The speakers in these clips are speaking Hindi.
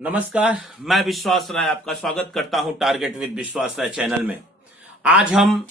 नमस्कार, मैं विश्वास राय आपका स्वागत करता हूं टारगेट विद विश्वास राय चैनल में। आज हम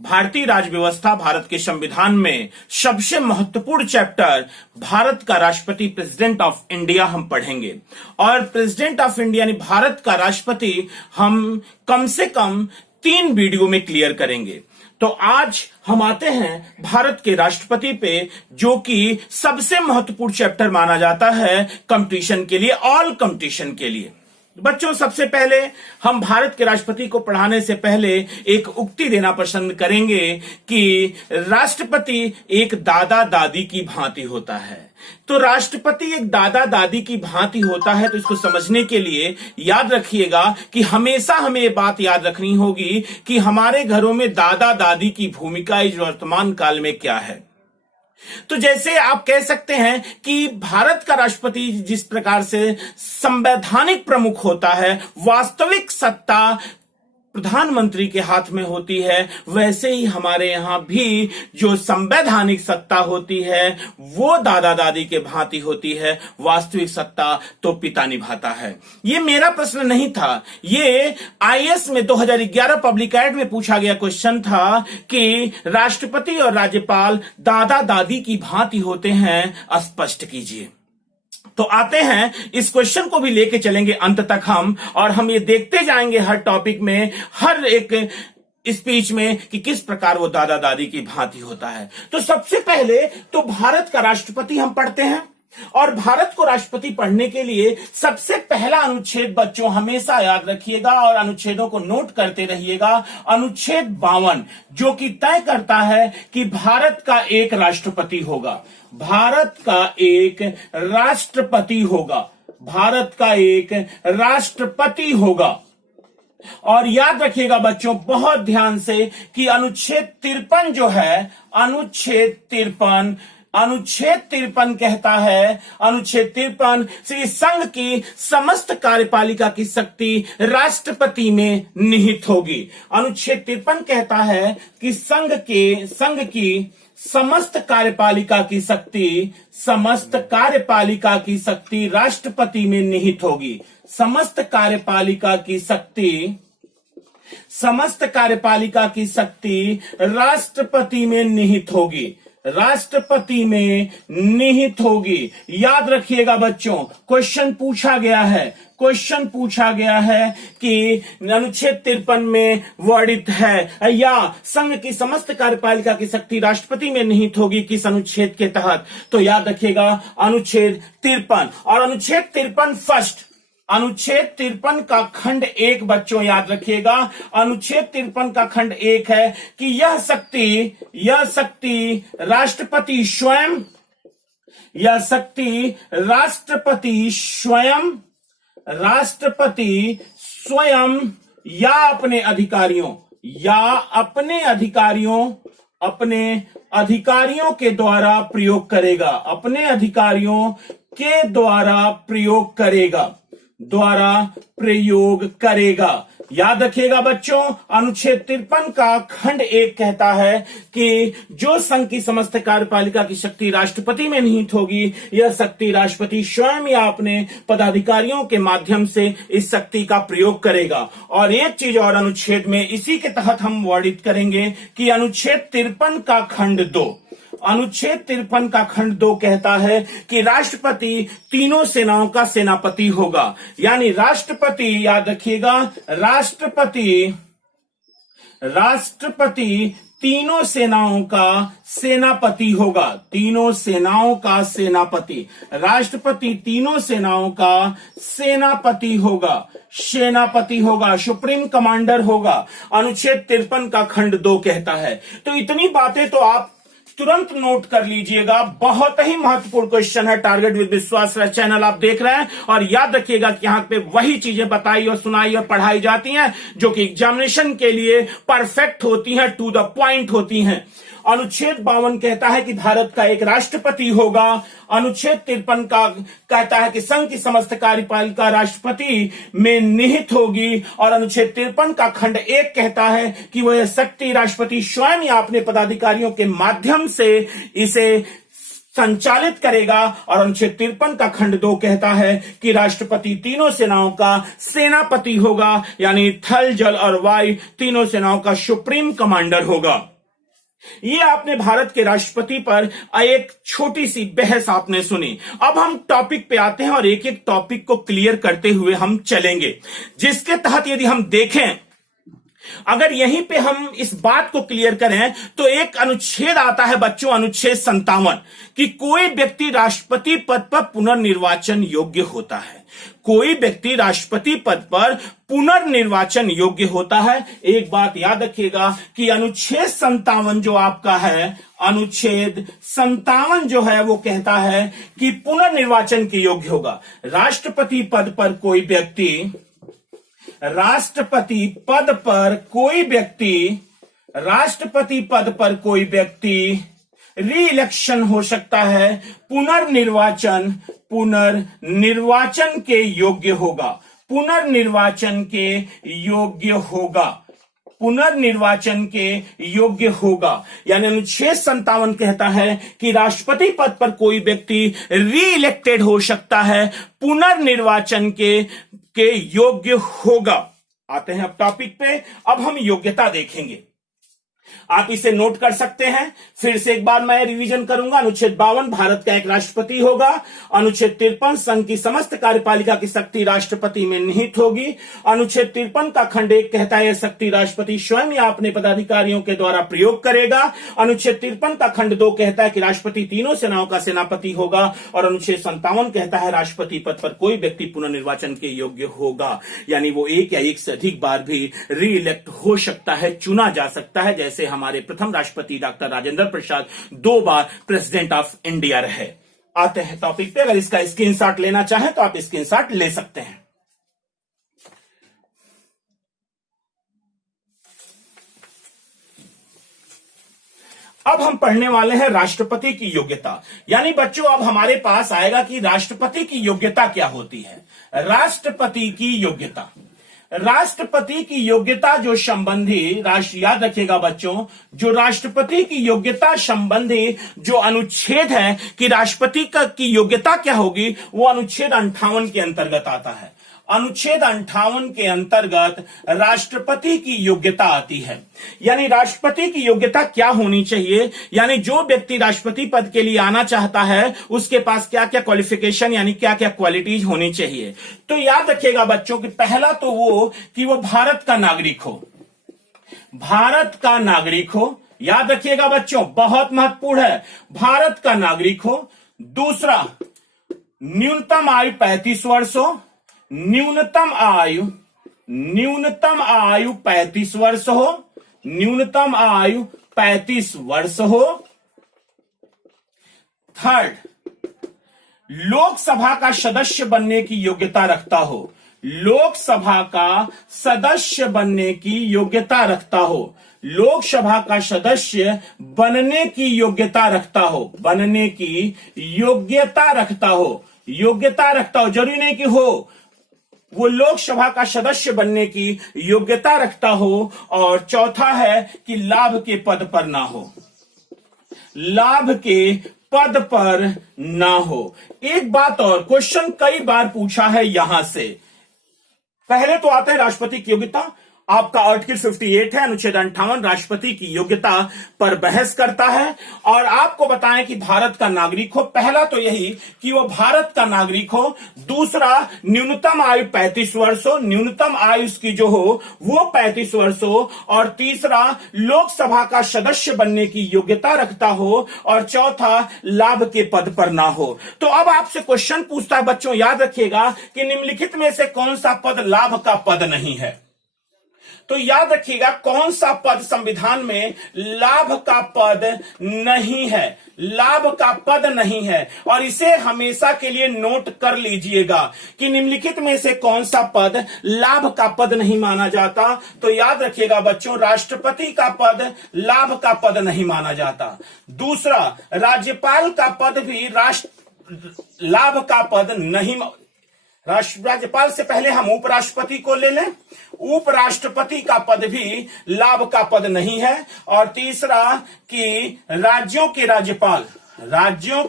भारतीय राज्य व्यवस्था, भारत के संविधान में सबसे महत्वपूर्ण चैप्टर भारत का राष्ट्रपति, प्रेसिडेंट ऑफ इंडिया हम पढ़ेंगे। और प्रेसिडेंट ऑफ इंडिया यानी भारत का राष्ट्रपति हम कम से कम 3 वीडियो में क्लियर करेंगे। तो आज हम आते हैं भारत के राष्ट्रपति पे, जो कि सबसे महत्वपूर्ण चैप्टर माना जाता है कंपटीशन के लिए, ऑल कंपटीशन के लिए। बच्चों, सबसे पहले हम भारत के राष्ट्रपति को पढ़ाने से पहले एक उक्ति देना पसंद करेंगे कि राष्ट्रपति एक दादा दादी की भांति होता है। तो राष्ट्रपति एक दादा दादी की भांति होता है, तो इसको समझने के लिए याद रखिएगा कि हमेशा हमें ये बात याद रखनी होगी कि हमारे घरों में दादा दादी की भूमिका इस वर्तमान काल में क्या है। तो जैसे आप कह सकते हैं कि भारत का राष्ट्रपति जिस प्रकार से संवैधानिक प्रमुख होता है, वास्तविक सत्ता प्रधानमंत्री के हाथ में होती है, वैसे ही हमारे यहां भी जो संवैधानिक सत्ता होती है वो दादा दादी के भांति होती है, वास्तविक सत्ता तो पिता निभाता है। ये मेरा प्रश्न नहीं था, ये आईएएस में 2011 पब्लिक एड में पूछा गया क्वेश्चन था कि राष्ट्रपति और राज्यपाल दादा दादी की भांति होते हैं, स्पष्ट कीजिए। तो आते हैं, इस क्वेश्चन को भी लेके चलेंगे अंत तक हम, और हम ये देखते जाएंगे हर टॉपिक में, हर एक स्पीच में कि किस प्रकार वो दादा दादी की भांति होता है। तो सबसे पहले तो भारत का राष्ट्रपति हम पढ़ते हैं, और भारत को राष्ट्रपति पढ़ने के लिए सबसे पहला अनुच्छेद बच्चों हमेशा याद रखिएगा और अनुच्छेदों को नोट करते रहिएगा। अनुच्छेद 52 जो कि तय करता है कि भारत का एक राष्ट्रपति होगा, भारत का एक राष्ट्रपति होगा, भारत का एक राष्ट्रपति होगा। और याद रखिएगा बच्चों बहुत ध्यान से कि अनुच्छेद 53 जो है, अनुच्छेद 53 कहता है, अनुच्छेद 53 से संघ की समस्त कार्यपालिका की शक्ति राष्ट्रपति में निहित होगी। अनुच्छेद 53 कहता है कि संघ की समस्त कार्यपालिका की शक्ति राष्ट्रपति में निहित होगी। समस्त कार्यपालिका की शक्ति राष्ट्रपति में निहित होगी, राष्ट्रपति में निहित होगी। याद रखिएगा बच्चों, क्वेश्चन पूछा गया है कि अनुच्छेद 53 में वर्णित है या संघ की समस्त कार्यपालिका की शक्ति राष्ट्रपति में निहित होगी, किस अनुच्छेद के तहत? तो याद रखिएगा अनुच्छेद 53। और अनुच्छेद 53 फर्स्ट, अनुच्छेद 53 का खंड 1 बच्चों याद रखिएगा, अनुच्छेद 53 का खंड 1 है कि यह शक्ति राष्ट्रपति स्वयं या अपने अधिकारियों के द्वारा प्रयोग करेगा। याद रखिएगा बच्चों, अनुच्छेद 53 का खंड 1 कहता है कि जो संघ की समस्त कार्यपालिका की शक्ति राष्ट्रपति में निहित होगी, यह शक्ति राष्ट्रपति स्वयं या अपने पदाधिकारियों के माध्यम से इस शक्ति का प्रयोग करेगा। और एक चीज और अनुच्छेद में इसी के तहत हम वर्णित करेंगे कि अनुच्छेद 53 का खंड 2 कहता है कि राष्ट्रपति तीनों सेनाओं का सेनापति होगा। यानी राष्ट्रपति, याद रखिएगा, राष्ट्रपति तीनों सेनाओं का सेनापति होगा, राष्ट्रपति तीनों सेनाओं का सेनापति होगा, सुप्रीम कमांडर होगा। अनुच्छेद 53 का खंड 2 कहता है। तो इतनी बातें तो आप तुरंत नोट कर लीजिएगा, बहुत ही महत्वपूर्ण क्वेश्चन है। टारगेट विद विश्वास राय चैनल आप देख रहे हैं, और याद रखिएगा कि यहां पे वही चीजें बताई और सुनाई और पढ़ाई जाती हैं जो कि एग्जामिनेशन के लिए परफेक्ट होती हैं, टू द पॉइंट होती हैं। अनुच्छेद 52 कहता है कि भारत का एक राष्ट्रपति होगा। अनुच्छेद 53 का कहता है कि संघ की समस्त कार्यपालिका राष्ट्रपति में निहित होगी। और अनुच्छेद 53 का खंड 1 कहता है कि वह शक्ति राष्ट्रपति स्वयं या अपने पदाधिकारियों के माध्यम से इसे संचालित करेगा। और अनुच्छेद 53 का खंड 2 कहता है कि राष्ट्रपति तीनों सेनाओं का सेनापति होगा, यानी थल, जल और वायु तीनों सेनाओं का सुप्रीम कमांडर होगा। ये आपने भारत के राष्ट्रपति पर एक छोटी सी बहस आपने सुनी। अब हम टॉपिक पे आते हैं और एक एक टॉपिक को क्लियर करते हुए हम चलेंगे, जिसके तहत यदि हम देखें, अगर यहीं पे हम इस बात को क्लियर करें तो एक अनुच्छेद आता है बच्चों, अनुच्छेद 57, कि कोई व्यक्ति राष्ट्रपति पद पर पुनर्निर्वाचन योग्य होता है। कोई व्यक्ति राष्ट्रपति पद पर पुनर्निर्वाचन योग्य होता है। एक बात याद रखिएगा कि अनुच्छेद 57 जो आपका है, अनुच्छेद 57 जो है वो कहता है कि पुनर्निर्वाचन के योग्य होगा। राष्ट्रपति पद पर कोई व्यक्ति री-इलेक्शन हो सकता है, पुनर्निर्वाचन के योग्य होगा, पुनर्निर्वाचन के योग्य होगा। यानी अनुच्छेद 57 कहता है कि राष्ट्रपति पद पर कोई व्यक्ति री-इलेक्टेड हो सकता है, पुनर्निर्वाचन के योग्य होगा। आते हैं अब टॉपिक पे। अब हम योग्यता देखेंगे, आप इसे नोट कर सकते हैं। फिर से एक बार मैं रिवीजन करूंगा। अनुच्छेद 52 भारत का एक राष्ट्रपति होगा। अनुच्छेद 53 संघ की समस्त कार्यपालिका की शक्ति राष्ट्रपति में निहित होगी। अनुच्छेद 53 का खंड 1 कहता है शक्ति राष्ट्रपति स्वयं या अपने पदाधिकारियों के द्वारा प्रयोग करेगा। अनुच्छेद 53 का खंड 2 कहता है कि राष्ट्रपति तीनों सेनाओं का सेनापति होगा। और अनुच्छेद 57 कहता है राष्ट्रपति पद पर कोई व्यक्ति पुनर्निर्वाचन के योग्य होगा, यानी वो एक या एक से अधिक बार भी री इलेक्ट हो सकता है, चुना जा सकता है। जैसे हमारे प्रथम राष्ट्रपति doctor Rajendra Prasad 2 bar president of India रहे। आते हैं टॉपिक पे। अगर इसका स्क्रीनशॉट लेना चाहें तो आप स्क्रीनशॉट ले सकते हैं। अब हम पढ़ने वाले हैं राष्ट्रपति की योग्यता। यानी बच्चों अब हमारे पास आएगा कि राष्ट्रपति की योग्यता क्या होती है। राष्ट्रपति की योग्यता जो संबंधी याद रखिएगा बच्चों, जो राष्ट्रपति की योग्यता संबंधी जो अनुच्छेद है कि राष्ट्रपति की योग्यता क्या होगी, वो अनुच्छेद 58 के अंतर्गत आता है। अनुच्छेद 58 के अंतर्गत राष्ट्रपति की योग्यता आती है। यानी राष्ट्रपति की योग्यता क्या होनी चाहिए, यानी जो व्यक्ति राष्ट्रपति पद के लिए आना चाहता है उसके पास क्या क्या क्वालिफिकेशन यानी क्या क्या क्वालिटीज होनी चाहिए। तो याद रखिएगा बच्चों कि पहला तो वो कि वो भारत का नागरिक हो। याद रखिएगा बच्चों, बहुत महत्वपूर्ण है, भारत का नागरिक हो। दूसरा, न्यूनतम आयु 35 वर्ष हो। न्यूनतम आयु 35 वर्ष हो। थर्ड, लोकसभा का सदस्य बनने की योग्यता रखता हो। लोकसभा का सदस्य बनने की योग्यता रखता हो। बनने की योग्यता रखता हो। जरूरी नहीं कि हो, वो लोकसभा का सदस्य बनने की योग्यता रखता हो। और चौथा है कि लाभ के पद पर ना हो। एक बात और, क्वेश्चन कई बार पूछा है यहां से। पहले तो आता है राष्ट्रपति की योग्यता। आपका आर्टिकल 58 है, अनुच्छेद 58 राष्ट्रपति की योग्यता पर बहस करता है। और आपको बताएं कि भारत का नागरिक हो। पहला तो यही कि वो भारत का नागरिक हो। दूसरा, न्यूनतम आयु 35 वर्ष हो। न्यूनतम आयु उसकी जो हो वो 35 वर्ष हो। और तीसरा, लोकसभा का सदस्य बनने की योग्यता रखता हो। और चौथा, लाभ के पद पर ना हो। तो अब आपसे क्वेश्चन पूछता है बच्चों, याद रखिएगा कि निम्नलिखित में से कौन सा पद लाभ का पद नहीं है। तो याद रखिएगा कौन सा पद संविधान में लाभ का पद नहीं है। और इसे हमेशा के लिए नोट कर लीजिएगा कि निम्नलिखित में से कौन सा पद लाभ का पद नहीं माना जाता। तो याद रखिएगा बच्चों, राष्ट्रपति का पद लाभ का पद नहीं माना जाता। दूसरा, राज्यपाल का पद भी लाभ का पद नहीं। राज्यपाल से पहले हम उपराष्ट्रपति को ले लें। उपराष्ट्रपति का पद भी लाभ का पद नहीं है। और तीसरा कि राज्यों के राज्यपाल राज्यों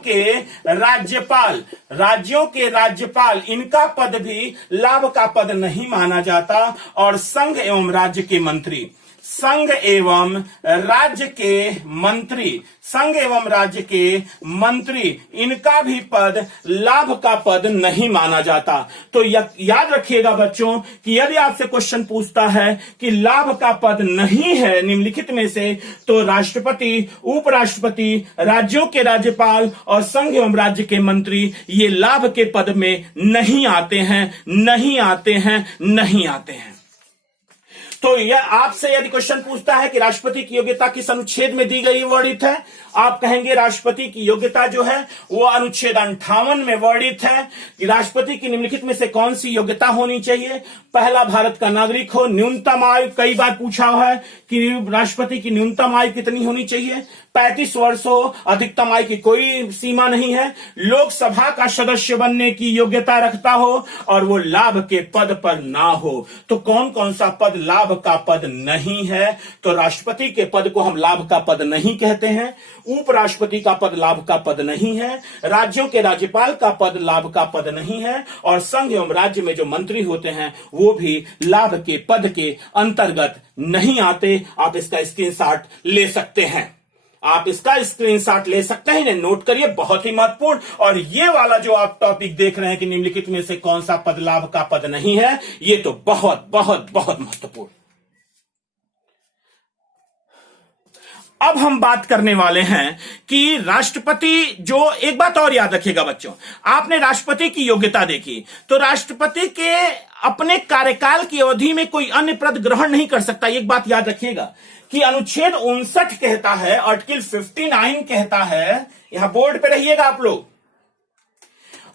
के राज्यपाल इनका पद भी लाभ का पद नहीं माना जाता। और संघ एवं राज्य के मंत्री, संघ एवं राज्य के मंत्री इनका भी पद लाभ का पद नहीं माना जाता। तो याद रखिएगा बच्चों कि यदि आपसे क्वेश्चन पूछता है कि लाभ का पद नहीं है निम्नलिखित में से, तो राष्ट्रपति, उपराष्ट्रपति, राज्यों के राज्यपाल और संघ एवं राज्य के मंत्री ये लाभ के पद में नहीं आते हैं। तो यह आपसे यदि क्वेश्चन पूछता है कि राष्ट्रपति की योग्यता किस अनुच्छेद में दी गई वर्णित है, आप कहेंगे राष्ट्रपति की योग्यता जो है वो अनुच्छेद 58 में वर्णित है कि राष्ट्रपति की निम्नलिखित में से कौन सी योग्यता होनी चाहिए। पहला, भारत का नागरिक हो, न्यूनतम आयु, कई बार पूछा हुआ है कि राष्ट्रपति की न्यूनतम आयु कितनी होनी चाहिए, 35 वर्ष हो, अधिकतम आयु की कोई सीमा नहीं है, लोकसभा का सदस्य बनने की योग्यता रखता हो और वो लाभ के पद पर ना हो। तो कौन कौन सा पद लाभ का पद नहीं है? तो राष्ट्रपति के पद को हम लाभ का पद नहीं कहते हैं, उपराष्ट्रपति का पद लाभ का पद नहीं है, राज्यों के राज्यपाल का पद लाभ का पद नहीं है, और संघ एवं राज्य में जो मंत्री होते हैं वो भी लाभ के पद के अंतर्गत नहीं आते। आप इसका स्क्रीनशॉट ले सकते हैं, इन्हें नोट करिए, बहुत ही महत्वपूर्ण। और ये वाला जो आप टॉपिक देख रहे हैं कि निम्नलिखित में से कौन सा पद लाभ का पद नहीं है, ये तो बहुत बहुत बहुत महत्वपूर्ण। अब हम बात करने वाले हैं कि राष्ट्रपति जो, एक बात और याद रखिएगा बच्चों, आपने राष्ट्रपति की योग्यता देखी, तो राष्ट्रपति के अपने कार्यकाल की अवधि में कोई अन्य पद ग्रहण नहीं कर सकता। एक बात याद रखिएगा कि अनुच्छेद 59 कहता है, आर्टिकल 59 कहता है, यहां बोर्ड पे रहिएगा आप लोग,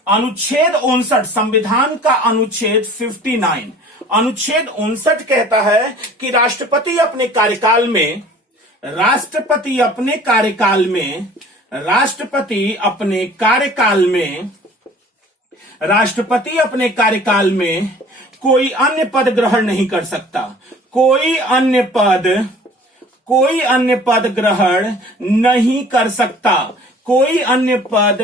अनुच्छेद 59 संविधान का अनुच्छेद 59, अनुच्छेद 59 कहता है कि राष्ट्रपति अपने कार्यकाल में कोई अन्य पद ग्रहण नहीं कर सकता, कोई अन्य पद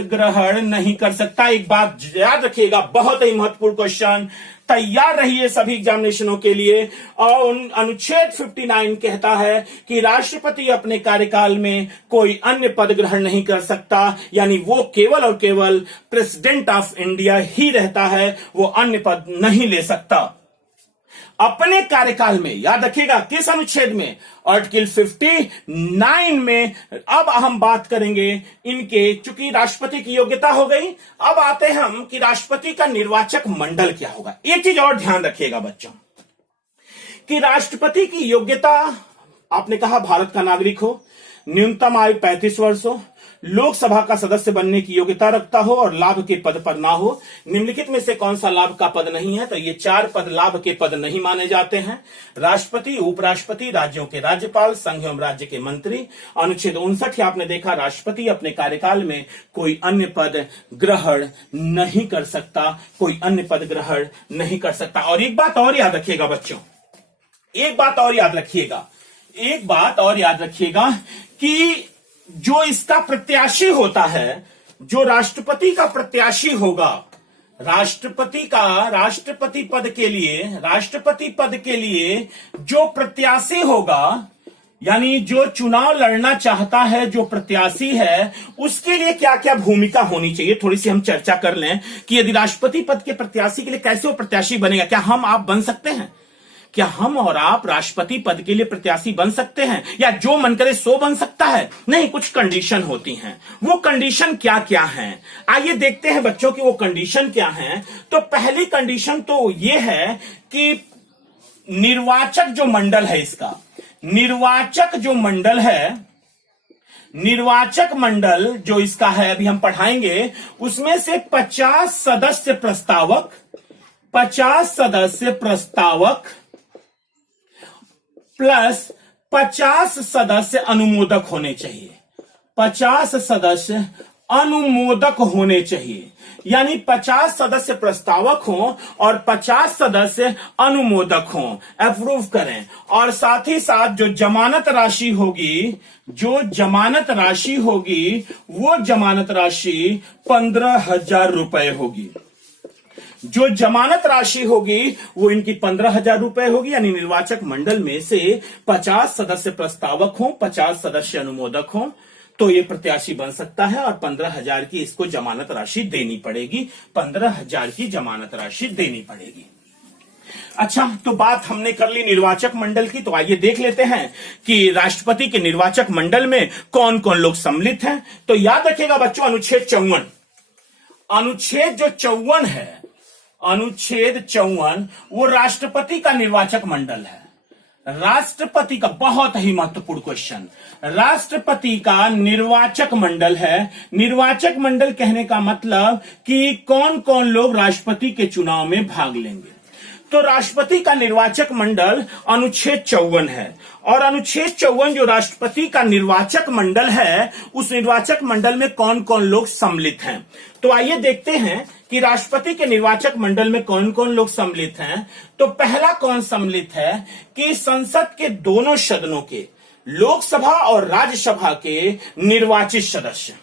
ग्रहण नहीं कर सकता। एक बात याद रखिएगा, बहुत ही महत्वपूर्ण क्वेश्चन, तैयार रहिए सभी एग्जामिनेशनों के लिए। और अनुच्छेद 59 कहता है कि राष्ट्रपति अपने कार्यकाल में कोई अन्य पद ग्रहण नहीं कर सकता, यानी वो केवल और केवल प्रेसिडेंट ऑफ इंडिया ही रहता है, वो अन्य पद नहीं ले सकता अपने कार्यकाल में। याद रखिएगा किस अनुच्छेद में, आर्टिकल 59 में। अब हम बात करेंगे इनके, चूंकि राष्ट्रपति की योग्यता हो गई, अब आते हैं हम कि राष्ट्रपति का निर्वाचक मंडल क्या होगा। एक चीज और ध्यान रखिएगा बच्चों कि राष्ट्रपति की योग्यता, आपने कहा भारत का नागरिक हो, न्यूनतम आयु 35 वर्ष हो, लोकसभा का सदस्य बनने की योग्यता रखता हो और लाभ के पद पर ना हो। निम्नलिखित में से कौन सा लाभ का पद नहीं है? तो ये 4 पद लाभ के पद नहीं माने जाते हैं, राष्ट्रपति, उपराष्ट्रपति, राज्यों के राज्यपाल, संघ एवं राज्य के मंत्री। अनुच्छेद 59 आपने देखा, राष्ट्रपति अपने कार्यकाल में कोई अन्य पद ग्रहण नहीं कर सकता, कोई अन्य पद ग्रहण नहीं कर सकता। और एक बात और याद रखिएगा बच्चों, एक बात और याद रखिएगा कि जो इसका प्रत्याशी होता है, जो राष्ट्रपति का प्रत्याशी होगा, राष्ट्रपति पद के लिए जो प्रत्याशी होगा, यानी जो चुनाव लड़ना चाहता है, जो प्रत्याशी है, उसके लिए क्या क्या भूमिका होनी चाहिए, थोड़ी सी हम चर्चा कर लें कि यदि राष्ट्रपति पद के प्रत्याशी के लिए कैसे वो प्रत्याशी बनेगा। क्या हम आप बन सकते हैं? क्या हम और आप राष्ट्रपति पद के लिए प्रत्याशी बन सकते हैं, या जो मन करे सो बन सकता है? नहीं, कुछ कंडीशन होती हैं। वो कंडीशन क्या क्या हैं, आइए देखते हैं बच्चों की वो कंडीशन क्या हैं। तो पहली कंडीशन तो ये है कि निर्वाचक जो मंडल है, इसका निर्वाचक मंडल जो इसका है, अभी हम पढ़ाएंगे, उसमें से 50 सदस्य प्रस्तावक प्लस 50 सदस्य अनुमोदक होने चाहिए। 50 सदस्य अनुमोदक होने चाहिए, यानी 50 सदस्य प्रस्तावक हों और 50 सदस्य अनुमोदक हों, अप्रूव करें। और साथ ही साथ जो जमानत राशि होगी, वो जमानत राशि 15,000 रुपए होगी। जो जमानत राशि होगी वो इनकी 15,000 रुपए होगी, यानी निर्वाचक मंडल में से 50 सदस्य प्रस्तावक हों, 50 सदस्य अनुमोदक हों, तो ये प्रत्याशी बन सकता है। और 15,000 की इसको जमानत राशि देनी पड़ेगी, 15,000 की जमानत राशि देनी पड़ेगी। अच्छा, तो बात हमने कर ली निर्वाचक मंडल की, तो आइए देख लेते हैं कि राष्ट्रपति के निर्वाचक मंडल में कौन कौन लोग सम्मिलित हैं। तो याद रखिएगा बच्चों, अनुच्छेद 54, अनुच्छेद जो 54 है, अनुच्छेद 54 वो राष्ट्रपति का निर्वाचक मंडल है। राष्ट्रपति का, बहुत ही महत्वपूर्ण क्वेश्चन, राष्ट्रपति का निर्वाचक मंडल है। निर्वाचक मंडल कहने का मतलब कि कौन कौन लोग राष्ट्रपति के चुनाव में भाग लेंगे। तो राष्ट्रपति का निर्वाचक मंडल अनुच्छेद 54 है, और अनुच्छेद 54 जो राष्ट्रपति का निर्वाचक मंडल है, उस निर्वाचक मंडल में कौन कौन लोग सम्मिलित हैं। तो आइए देखते हैं कि राष्ट्रपति के निर्वाचक मंडल में कौन कौन लोग सम्मिलित हैं। तो पहला कौन सम्मिलित है कि संसद के दोनों सदनों के, लोकसभा और राज्यसभा के निर्वाचित सदस्य,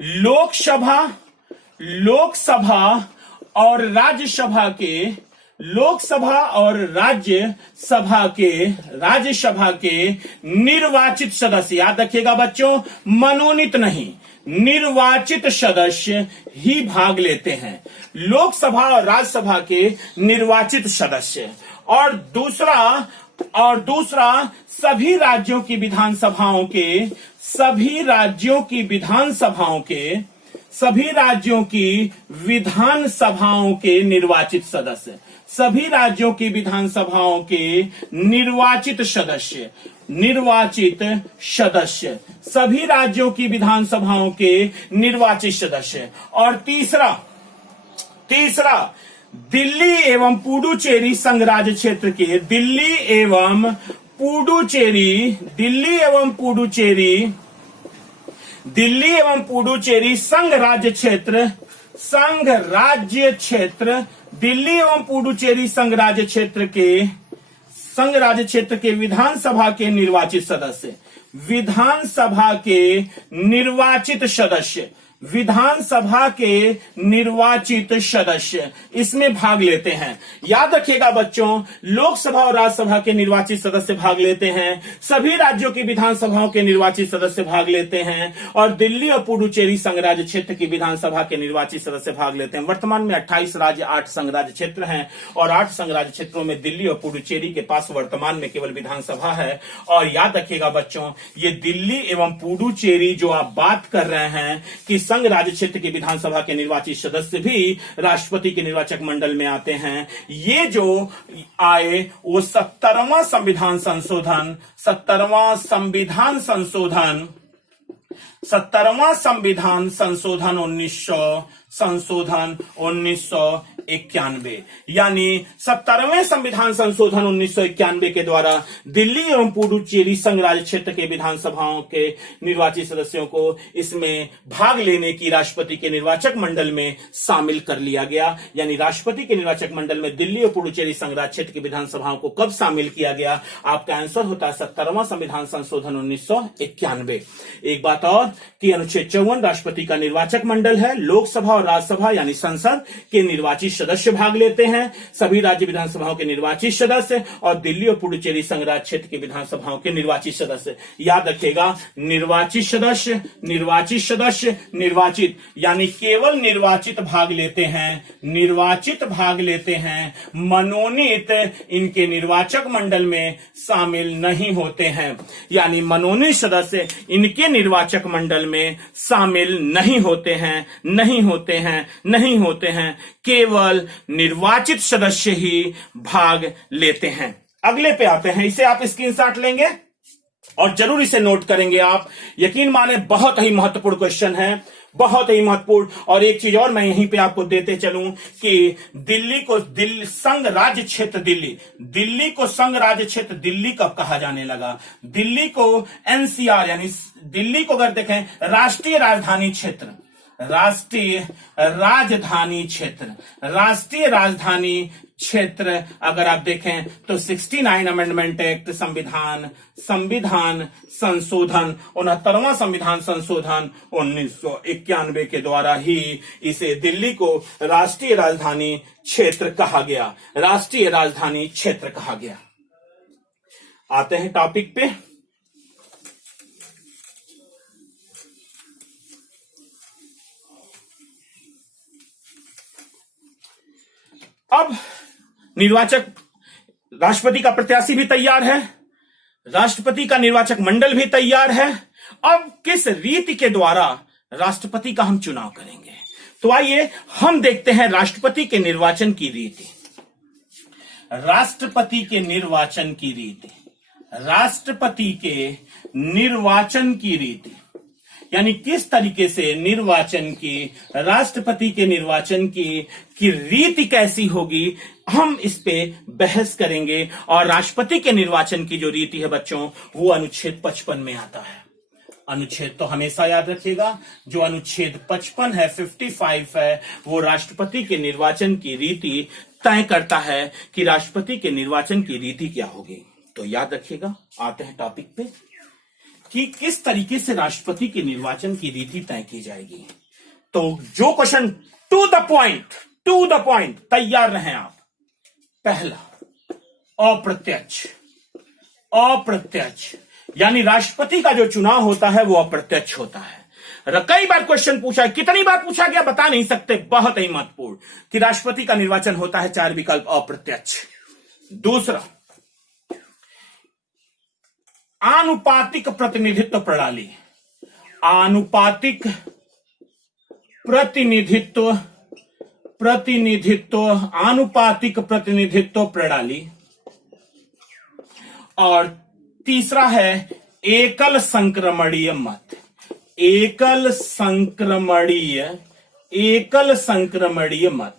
लोकसभा और राज्यसभा के राज्यसभा के निर्वाचित सदस्य, याद रखिएगा बच्चों, मनोनीत नहीं, निर्वाचित सदस्य ही भाग लेते हैं, लोकसभा और राज्यसभा के निर्वाचित सदस्य। और दूसरा सभी राज्यों की विधानसभाओं के निर्वाचित सदस्य, सभी राज्यों की विधानसभाओं के निर्वाचित सदस्य, सभी राज्यों की विधानसभाओं के निर्वाचित सदस्य। और तीसरा दिल्ली एवं पुडुचेरी संघ राज्य क्षेत्र के, दिल्ली एवं पुडुचेरी संघ राज्य क्षेत्र, दिल्ली एवं पुडुचेरी संघ राज्य क्षेत्र के विधानसभा के निर्वाचित सदस्य, विधानसभा के निर्वाचित सदस्य इसमें भाग लेते हैं। याद रखिएगा बच्चों, लोकसभा और राज्यसभा के निर्वाचित सदस्य भाग लेते हैं, सभी राज्यों की विधानसभाओं के निर्वाचित सदस्य भाग लेते हैं, और दिल्ली और पुडुचेरी संघ राज्य क्षेत्र की विधानसभा के निर्वाचित सदस्य भाग लेते हैं। वर्तमान में 28 राज्य, 8 संघ राज्य क्षेत्र हैं, और 8 संघ राज्य क्षेत्रों में दिल्ली और पुडुचेरी के पास वर्तमान में केवल विधानसभा है। और याद रखिएगा बच्चों, ये दिल्ली एवं पुडुचेरी जो आप बात कर रहे हैं कि संघ राज्य क्षेत्र की विधानसभा के निर्वाचित सदस्य भी राष्ट्रपति के निर्वाचक मंडल में आते हैं, ये जो आए वो 17वां संविधान संशोधन 1991, यानी 17वें संविधान संशोधन 1991 के द्वारा दिल्ली एवं पुडुचेरी संघ राज्य क्षेत्र के विधानसभाओं के निर्वाचित सदस्यों को इसमें भाग लेने की राष्ट्रपति के निर्वाचक मंडल में शामिल कर लिया गया। यानी राष्ट्रपति के निर्वाचक मंडल में दिल्ली और पुडुचेरी संघ राज्य क्षेत्र की विधानसभाओं को कब शामिल किया गया? आपका आंसर होता है 17वां संविधान संशोधन 1991। एक बात और कि अनुच्छेद 54 राष्ट्रपति का निर्वाचक मंडल है, लोकसभा और राज्यसभा यानी संसद के निर्वाचित सदस्य भाग लेते हैं, सभी राज्य विधानसभाओं के निर्वाचित सदस्य, और दिल्ली और पुडुचेरी संघ राज्य क्षेत्र की विधानसभाओं के निर्वाचित सदस्य। याद रखिएगा, निर्वाचित सदस्य, निर्वाचित यानी केवल निर्वाचित भाग लेते हैं, मनोनीत इनके निर्वाचक मंडल में शामिल नहीं होते हैं। यानी मनोनीत सदस्य इनके निर्वाचक मंडल में शामिल नहीं होते हैं, केवल निर्वाचित सदस्य ही भाग लेते हैं। अगले पे आते हैं, इसे आप स्क्रीनशॉट लेंगे और जरूर इसे नोट करेंगे आप। यकीन माने बहुत ही महत्वपूर्ण क्वेश्चन है, बहुत ही महत्वपूर्ण। और एक चीज और मैं यहीं पे आपको देते चलूं कि दिल्ली को संघ राज्य क्षेत्र दिल्ली को संघ राज्य क्षेत्र दिल्ली कब कहा जाने लगा? दिल्ली को एनसीआर यानी दिल्ली को अगर देखें राष्ट्रीय राजधानी क्षेत्र, राष्ट्रीय राजधानी क्षेत्र अगर आप देखें तो 69 अमेंडमेंट एक्ट संविधान संशोधन 69वां संविधान संशोधन 1991 के द्वारा ही इसे दिल्ली को राष्ट्रीय राजधानी क्षेत्र कहा गया, राष्ट्रीय राजधानी क्षेत्र कहा गया। आते हैं टॉपिक पे। अब निर्वाचक राष्ट्रपति का प्रत्याशी भी तैयार है, राष्ट्रपति का निर्वाचक मंडल भी तैयार है। अब किस रीति के द्वारा राष्ट्रपति का हम चुनाव करेंगे? तो आइए हम देखते हैं राष्ट्रपति के निर्वाचन की रीति। राष्ट्रपति के निर्वाचन की रीति, राष्ट्रपति के निर्वाचन की रीति यानी किस तरीके से निर्वाचन की, राष्ट्रपति के निर्वाचन की रीति कैसी होगी, हम इस पे बहस करेंगे। और राष्ट्रपति के निर्वाचन की जो रीति है बच्चों, वो अनुच्छेद 55 में आता है। अनुच्छेद तो हमेशा याद रखिएगा, जो अनुच्छेद 55 है, 55 है, वो राष्ट्रपति के निर्वाचन की रीति तय करता है कि राष्ट्रपति के निर्वाचन की रीति क्या होगी। तो याद रखिएगा। आते हैं टॉपिक पे कि किस तरीके से राष्ट्रपति के निर्वाचन की रीति तय की जाएगी। तो जो क्वेश्चन टू द पॉइंट, तैयार रहें आप। पहला, अप्रत्यक्ष यानी राष्ट्रपति का जो चुनाव होता है वो अप्रत्यक्ष होता है। कई बार क्वेश्चन पूछा है, कितनी बार पूछा गया बता नहीं सकते, बहुत ही महत्वपूर्ण कि राष्ट्रपति का निर्वाचन होता है 4 विकल्प अप्रत्यक्ष। दूसरा, आनुपातिक प्रतिनिधित्व प्रणाली, आनुपातिक प्रतिनिधित्व प्रणाली। और तीसरा है एकल संक्रमणीय मत, एकल संक्रमणीय मत।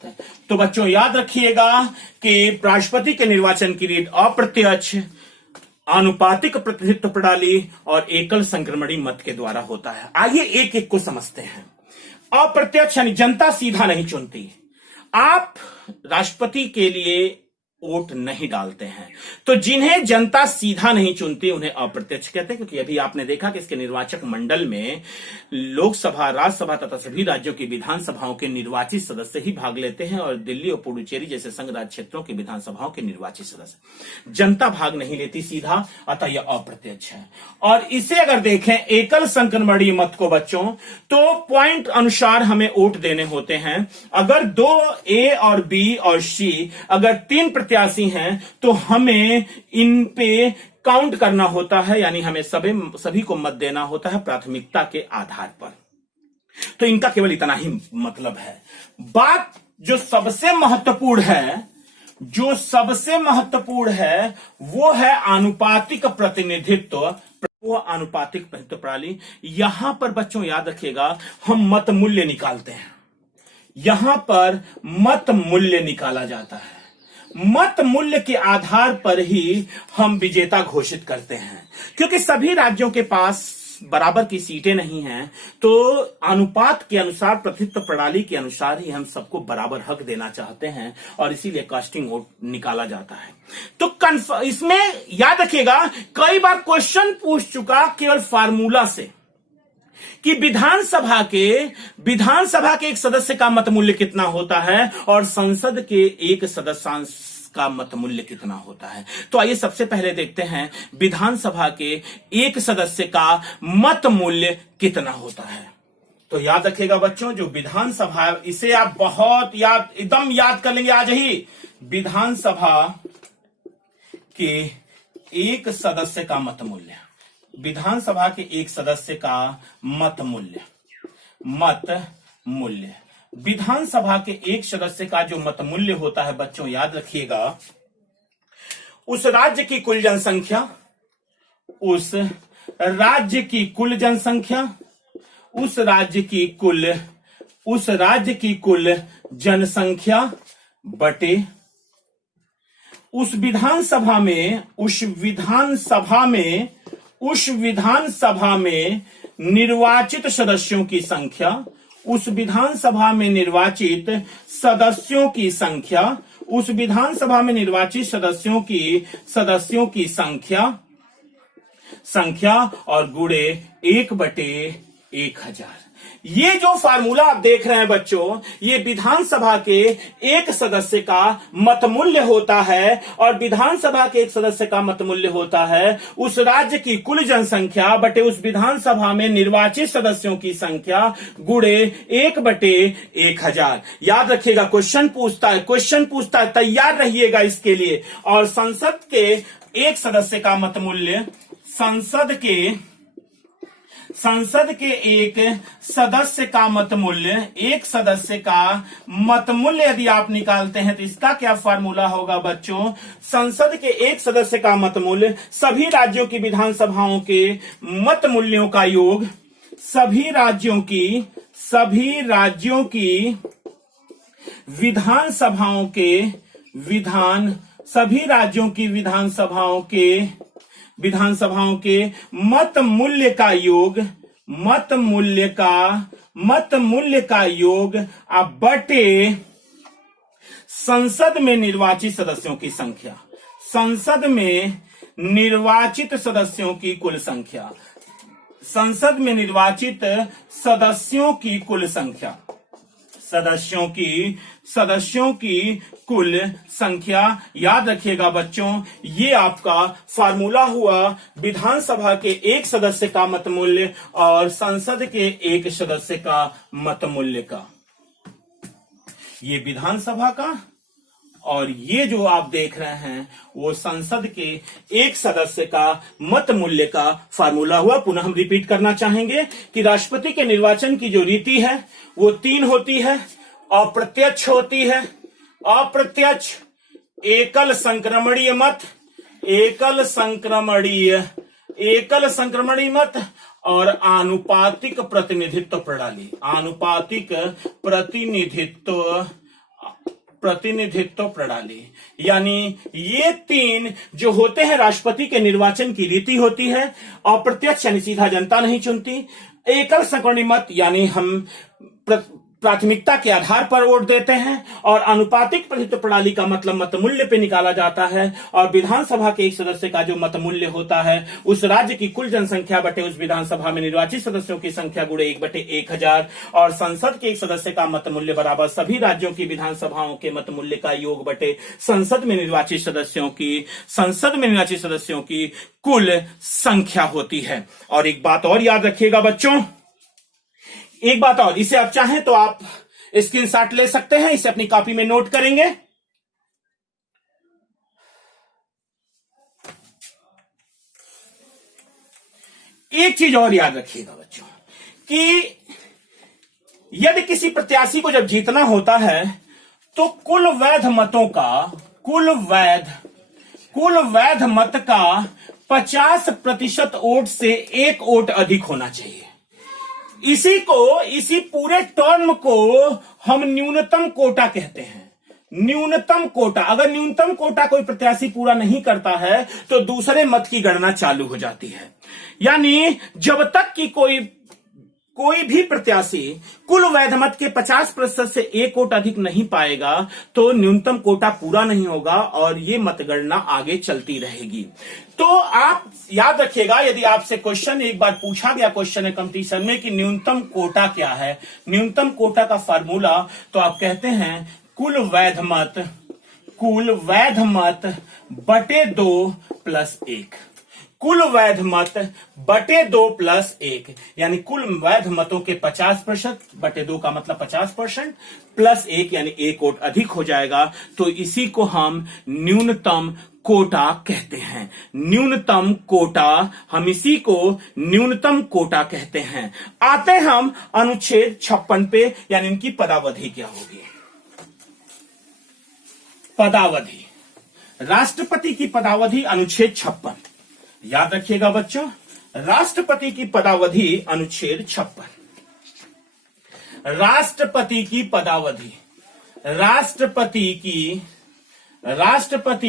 तो बच्चों याद रखिएगा कि राष्ट्रपति के निर्वाचन की रीत अप्रत्यक्ष, आनुपातिक प्रतिनिधित्व प्रणाली और एकल संक्रमणीय मत के द्वारा होता है। आइए एक एक को समझते हैं। अप्रत्यक्ष यानी जनता सीधा नहीं चुनती, आप राष्ट्रपति के लिए वोट नहीं डालते हैं। तो जिन्हें जनता सीधा नहीं चुनती उन्हें अप्रत्यक्ष कहते हैं, क्योंकि अभी आपने देखा कि इसके निर्वाचक मंडल में लोकसभा, राज्यसभा तथा सभी राज्यों की विधानसभाओं के निर्वाचित सदस्य ही भाग लेते हैं और दिल्ली और पुडुचेरी जैसे संघ राज्य क्षेत्रों की विधानसभाओं के निर्वाचित सदस्य, जनता भाग नहीं लेती सीधा, अतः यह अप्रत्यक्ष है। और इसे अगर देखें एकल संक्रमणीय मत को बच्चों, तो पॉइंट अनुसार हमें वोट देने होते हैं। अगर 2 ए और बी और सी अगर 3 प्रत्याशी हैं तो हमें इन पे काउंट करना होता है, यानी हमें सभी को मत देना होता है प्राथमिकता के आधार पर। तो इनका केवल इतना ही मतलब है। बात जो सबसे महत्वपूर्ण है वो है आनुपातिक प्रतिनिधित्व, वो आनुपातिक प्रतिनिधित्व प्रणाली। यहां पर बच्चों याद रखिएगा हम मत मूल्य निकालते हैं, यहां पर मत मूल्य निकाला जाता है। मत मूल्य के आधार पर ही हम विजेता घोषित करते हैं। क्योंकि सभी राज्यों के पास बराबर की सीटें नहीं हैं, तो अनुपात के अनुसार, प्रतिनिधित्व प्रणाली के अनुसार ही हम सबको बराबर हक देना चाहते हैं और इसीलिए कास्टिंग वोट निकाला जाता है। तो इसमें याद रखिएगा कई बार क्वेश्चन पूछ चुका केवल फार्मूला से कि विधानसभा के एक सदस्य का मत मूल्य कितना होता है और संसद के एक सदस्य का मत मूल्य कितना होता है। तो आइए सबसे पहले देखते हैं विधानसभा के एक सदस्य का मत मूल्य कितना होता है। तो याद रखिएगा बच्चों, जो विधानसभा, इसे आप बहुत एकदम याद कर लेंगे आज ही। विधानसभा के एक सदस्य का मत मूल्य, विधानसभा के एक सदस्य का मत मूल्य, विधानसभा के एक सदस्य का जो मत मूल्य होता है बच्चों याद रखिएगा, उस राज्य की कुल जनसंख्या उस राज्य की कुल जनसंख्या बटे उस विधानसभा में निर्वाचित सदस्यों की संख्या, उस विधानसभा में निर्वाचित सदस्यों की संख्या और गुणे 1/1000। ये जो फार्मूला आप देख रहे हैं बच्चों, ये विधानसभा के एक सदस्य का मत मूल्य होता है, और विधानसभा के एक सदस्य का मत मूल्य होता है उस राज्य की कुल जनसंख्या बटे उस विधानसभा में निर्वाचित सदस्यों की संख्या गुणे 1/1000। याद रखिएगा, क्वेश्चन पूछता है, तैयार रहिएगा इसके लिए। और संसद के एक सदस्य का मत मूल्य, संसद के एक सदस्य का मत मूल्य यदि आप निकालते हैं तो इसका क्या फार्मूला होगा बच्चों? संसद के एक सदस्य का मत मूल्य सभी राज्यों की विधानसभाओं के मत मूल्यों का योग, सभी राज्यों की विधानसभाओं के मत मूल्य का योग अब बटे संसद में निर्वाचित सदस्यों की संख्या, संसद में निर्वाचित सदस्यों की कुल संख्या, संसद में निर्वाचित सदस्यों की कुल संख्या, सदस्यों की कुल संख्या। याद रखिएगा बच्चों, ये आपका फार्मूला हुआ विधानसभा के एक सदस्य का मत मूल्य और संसद के एक सदस्य का मत मूल्य का। ये विधानसभा का और ये जो आप देख रहे हैं वो संसद के एक सदस्य का मत मूल्य का फार्मूला हुआ। पुनः हम रिपीट करना चाहेंगे कि राष्ट्रपति के निर्वाचन की जो रीति है वो 3 होती है। अप्रत्यक्ष होती है, अप्रत्यक्ष, एकल संक्रमणीय मत और आनुपातिक प्रतिनिधित्व प्रणाली। यानी ये 3 जो होते हैं राष्ट्रपति के निर्वाचन की रीति होती है। अप्रत्यक्ष यानी सीधा जनता नहीं चुनती, एकल संक्रमणीय मत यानी हम प्राथमिकता के आधार पर वोट देते हैं, और अनुपातिक प्रतिनिधित्व प्रणाली का मतलब मत मूल्य पे निकाला जाता है। और विधानसभा के एक सदस्य का जो मत मूल्य होता है उस राज्य की कुल जनसंख्या बटे उस विधानसभा में निर्वाचित सदस्यों की संख्या गुणे 1/1000, और संसद के एक सदस्य का मत मूल्य बराबर सभी राज्यों की विधानसभाओं के मत मूल्य का योग बटे संसद में निर्वाचित सदस्यों की कुल संख्या होती है। और एक बात और याद रखिएगा बच्चों, एक बात और, इसे आप चाहें तो आप स्क्रीनशॉट ले सकते हैं, इसे अपनी कॉपी में नोट करेंगे। एक चीज और याद रखिएगा बच्चों कि यदि किसी प्रत्याशी को जब जीतना होता है तो कुल वैध मत का 50% वोट से 1 वोट अधिक होना चाहिए। इसी पूरे टर्म को हम न्यूनतम कोटा कहते हैं। न्यूनतम कोटा, अगर न्यूनतम कोटा कोई प्रत्याशी पूरा नहीं करता है तो दूसरे मत की गणना चालू हो जाती है। यानी जब तक कि कोई भी प्रत्याशी कुल वैध मत के 50% से 1 वोट अधिक नहीं पाएगा तो न्यूनतम कोटा पूरा नहीं होगा और ये मतगणना आगे चलती रहेगी। तो आप याद रखिएगा, यदि आपसे क्वेश्चन एक बार पूछा गया क्वेश्चन कंपटीशन में कि न्यूनतम कोटा क्या है, न्यूनतम कोटा का फार्मूला, तो आप कहते हैं कुल वैध मत बटे 2 + 1। कुल वैध मत बटे 2 + 1 यानी कुल वैध मतों के 50% बटे 2 का मतलब 50% + 1 यानी 1 वोट अधिक हो जाएगा। तो इसी को हम न्यूनतम कोटा कहते हैं। न्यूनतम कोटा, हम इसी को न्यूनतम कोटा कहते हैं। आते हम अनुच्छेद 56 पे, यानी इनकी पदावधि क्या होगी। पदावधि, राष्ट्रपति की पदावधि अनुच्छेद 56। याद रखिएगा बच्चों, राष्ट्रपति की पदावधि अनुच्छेद 56। राष्ट्रपति की पदावधि, राष्ट्रपति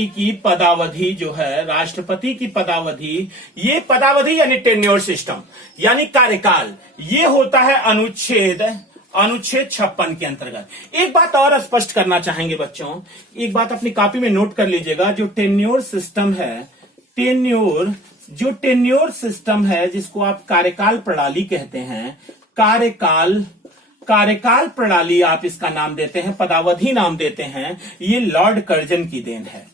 की पदावधि जो है, राष्ट्रपति की पदावधि, ये पदावधि यानी टेन्योर सिस्टम यानी कार्यकाल, ये होता है अनुच्छेद 56 के अंतर्गत। एक बात और स्पष्ट करना चाहेंगे बच्चों, एक बात अपनी कॉपी में नोट कर लीजिएगा। जो टेन्योर सिस्टम है, टेन्योर सिस्टम है जिसको आप कार्यकाल प्रणाली कहते हैं, कार्यकाल प्रणाली आप इसका नाम देते हैं, पदावधि नाम देते हैं, ये लॉर्ड कर्जन की देन है,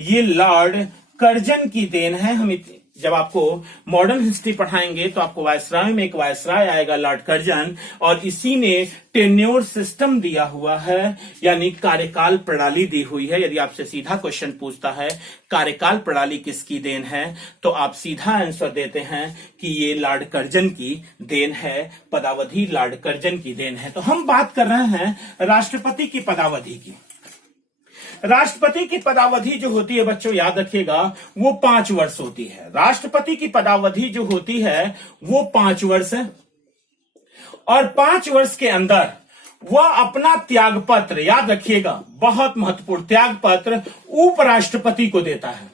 ये लॉर्ड कर्जन की देन है। हम जब आपको मॉडर्न हिस्ट्री पढ़ाएंगे तो आपको वायसराय में एक वायसराय आएगा लॉर्ड कर्जन, और इसी ने टेन्योर सिस्टम दिया हुआ है यानी कार्यकाल प्रणाली दी हुई है। यदि आपसे सीधा क्वेश्चन पूछता है कार्यकाल प्रणाली किसकी देन है, तो आप सीधा आंसर देते हैं कि ये लॉर्ड कर्जन की देन है, पदावधि लॉर्ड कर्जन की देन है। तो हम बात कर रहे हैं राष्ट्रपति की पदावधि की। राष्ट्रपति की पदावधि जो होती है बच्चों, याद रखिएगा, वो 5 वर्ष होती है। राष्ट्रपति की पदावधि जो होती है वो 5 वर्ष है, और 5 वर्ष के अंदर वह अपना त्यागपत्र, याद रखिएगा बहुत महत्वपूर्ण, त्यागपत्र उपराष्ट्रपति को देता है,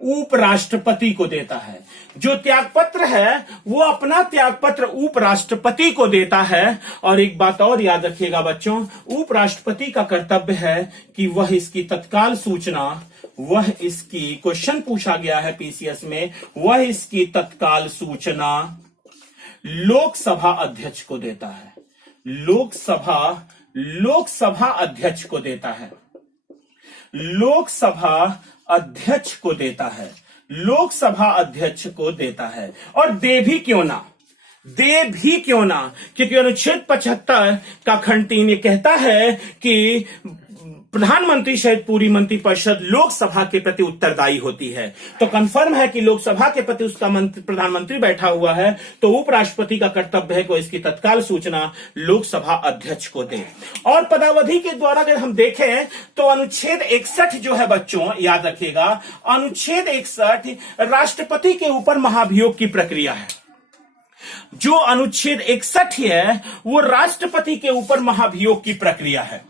उपराष्ट्रपति को देता है। जो त्यागपत्र है वो अपना त्यागपत्र उपराष्ट्रपति को देता है। और एक बात और याद रखिएगा बच्चों, उपराष्ट्रपति का कर्तव्य है कि वह इसकी तत्काल सूचना, वह इसकी, क्वेश्चन पूछा गया है पीसीएस में, वह इसकी तत्काल सूचना लोकसभा अध्यक्ष को देता है, लोकसभा अध्यक्ष को देता है, लोकसभा अध्यक्ष को देता है, लोकसभा अध्यक्ष को देता है। और दे भी क्यों ना, क्योंकि अनुच्छेद 75 का खंड 3 ये कहता है कि प्रधानमंत्री सहित पूरी मंत्रिपरिषद लोकसभा के प्रति उत्तरदायी होती है। तो कंफर्म है कि लोकसभा के प्रति उसका प्रधानमंत्री बैठा हुआ है, तो उपराष्ट्रपति का कर्तव्य है कि इसकी तत्काल सूचना लोकसभा अध्यक्ष को दे। और पदावधि के द्वारा अगर हम देखें तो अनुच्छेद 61 जो है बच्चों, याद रखिएगा, अनुच्छेद 61 राष्ट्रपति के ऊपर महाभियोग की प्रक्रिया है। जो अनुच्छेद 61 है वो राष्ट्रपति के ऊपर महाभियोग की प्रक्रिया है।